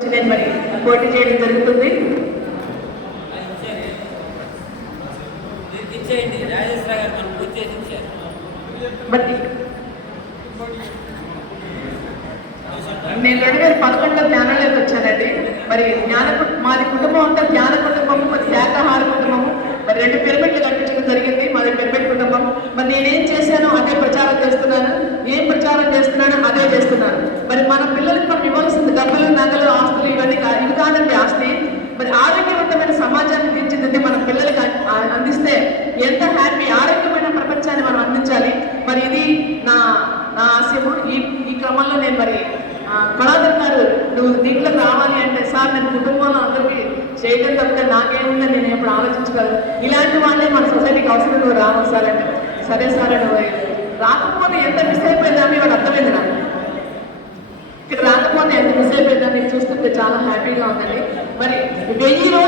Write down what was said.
నేను మరి పోటీ చేయడం జరుగుతుంది. నేను 2011లో జ్ఞానంలోకి వచ్చానండి. మరి మాది కుటుంబం అంతా జ్ఞాన కుటుంబము, మరి శాకాహార కుటుంబము, మరి 2 పిరమిడ్లు కట్టించడం జరిగింది. మాది పిరమిడ్ కుటుంబం. మరి నేనేం చేశానో అదే ప్రచారం చేస్తున్నాను, ఏం ప్రచారం చేస్తున్నానో అదే చేస్తున్నాను. మరి మన పిల్లలకి మనం ఇవ్వాల్సింది డబ్బులు, నగలు, ఆస్తులు ఇవన్నీ ఇవి కాదండి ఆస్తి. మరి ఆరోగ్యవంతమైన సమాజాన్ని తీర్చిదిద్ది మన పిల్లలకి అందిస్తే ఎంత హ్యాపీ, ఆరోగ్యమైన ప్రపంచాన్ని మనం అందించాలి. మరి ఇది నా ఆశయము. ఈ క్రమంలో నేను మరి కళాధర్ గారు నువ్వు దీంట్లో రావాలి అంటే, సార్ నేను కుటుంబంలో అందరికీ చేయడం తప్పితే నాకేముందని నేను ఎప్పుడు ఆలోచించగలను. ఇలాంటి వాళ్ళే మన సొసైటీకి అవసరం, నువ్వు రావాలి సార్ అంటే, సరే సార్ అని రాకపోతే ఎంత మిస్ అయిపోయిందని ఇవాళ అర్థమైంది నాకు. ఇక్కడ రాకపోతే ఎంత మిస్ అయిపోయిందని చూస్తుంటే చాలా హ్యాపీగా ఉందండి. మరి 1000 రోజులు